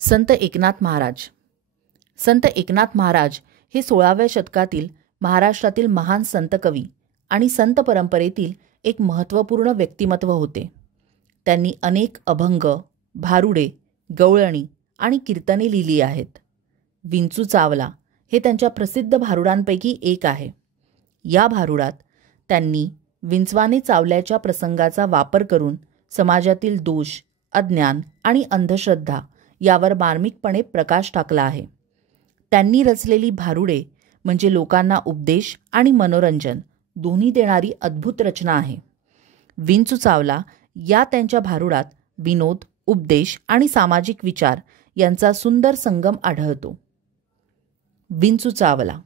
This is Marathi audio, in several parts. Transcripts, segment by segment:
संत एकनाथ महाराज. संत एकनाथ महाराज हे 16व्या शतकातील महाराष्ट्रातील महान संत कवी आणि संत परंपरेतील एक महत्त्वपूर्ण व्यक्तिमत्व होते. त्यांनी अनेक अभंग, भारुडे, गवळणी आणि कीर्तने लिहिली आहेत. विंचू चावला हे त्यांच्या प्रसिद्ध भारुडांपैकी एक आहे. या भारुडात त्यांनी विंचवाने चावल्याच्या प्रसंगाचा वापर करून समाजातील दोष, अज्ञान आणि अंधश्रद्धा यावर मार्मिकपणे प्रकाश टाकला आहे. त्यांनी रचलेली भारुडे म्हणजे लोकांना उपदेश आणि मनोरंजन दोन्ही देणारी अद्भुत रचना आहे. विंचू चावला या त्यांच्या भारुडात विनोद, उपदेश आणि सामाजिक विचार यांचा सुंदर संगम आढळतो. विंचू चावला.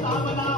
चावला